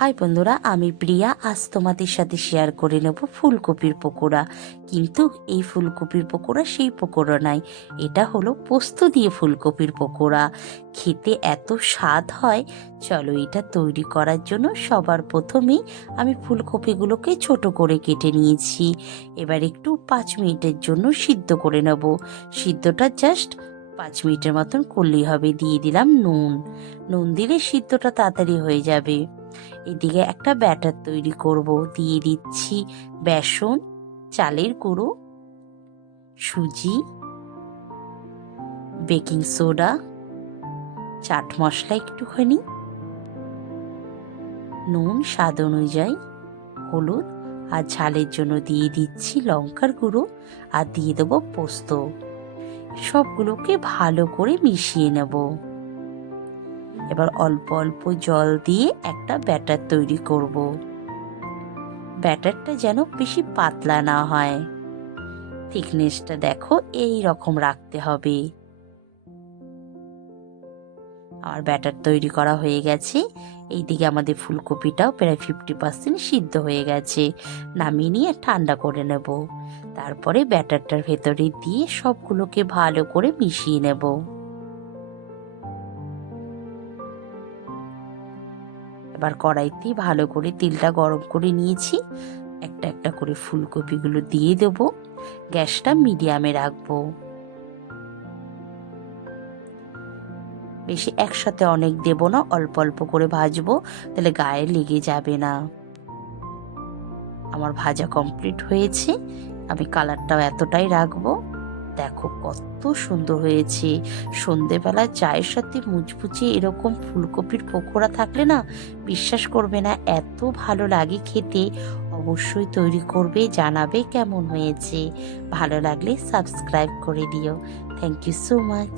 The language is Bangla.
হাই বন্ধুরা, আমি প্রিয়া। আজ তোমাদের সাথে শেয়ার করে নেব ফুলকপির পকোড়া। কিন্তু এই ফুলকপির পকোড়া সেই পকোড়া নয় এটা হলো পোস্ত দিয়ে ফুলকপির পকোড়া। খেতে এত স্বাদ হয়। চলো এটা তৈরি করার জন্য সবার প্রথমেই আমি ফুলকপিগুলোকে ছোট করে কেটে নিয়েছি। এবার একটু পাঁচ মিনিটের জন্য সিদ্ধ করে নেব। সিদ্ধটা জাস্ট পাঁচ মিনিটের মতন করলেই হবে। দিয়ে দিলাম নুন। নুন দিলে সিদ্ধটা তাড়াতাড়ি হয়ে যাবে। এদিকে একটা ব্যাটার তৈরি করব। দিয়ে দিচ্ছি বেসন, চালের গুঁড়ো, সুজি, বেকিং সোডা, চাট মশলা একটুখানি, নুন, স্বাদ অনুযায়ী, হলুদ, আর ঝালের জন্য দিয়ে দিচ্ছি লঙ্কার গুঁড়ো, আর দিয়ে দেবো পোস্ত। সবগুলোকে ভালো করে মিশিয়ে নেব। এবার অল্প অল্প জল দিয়ে একটা ব্যাটার তৈরি করব। ব্যাটারটা যেন বেশি পাতলা না হয়। থিকনেসটা দেখো এই রকম রাখতে হবে। আমার ব্যাটার তৈরি করা হয়ে গেছে। এইদিকে আমাদের ফুলকপিটাও প্রায় ফিফটি পার্সেন্ট সিদ্ধ হয়ে গেছে। নামিয়ে নিয়ে ঠান্ডা করে নেব। তারপরে ব্যাটারটার ভেতরে দিয়ে সবগুলোকে ভালো করে মিশিয়ে নেব। এবার কড়াইতে ভালো করে তেলটা গরম করে নিয়েছি। একটা একটা করে ফুলকপিগুলো দিয়ে দেব। গ্যাসটা মিডিয়ামে রাখব। বেশি একসাথে অনেক দেব না, অল্প অল্প করে ভাজবো, তাহলে গায়ে লেগে যাবে না। আমার ভাজা কমপ্লিট হয়েছে। আমি কালারটাও এতটাই রাখব। দেখো কত সুন্দর হয়েছে। সন্ধেবেলায় চায়ের সাথে মুচমুচে এরকম ফুলকপির পকোড়া থাকলে না বিশ্বাস করবে না, এত ভালো লাগে খেতে। অবশ্যই তৈরি করবে, জানাবে কেমন হয়েছে। ভালো লাগলে সাবস্ক্রাইব করে দিও। Thank you so much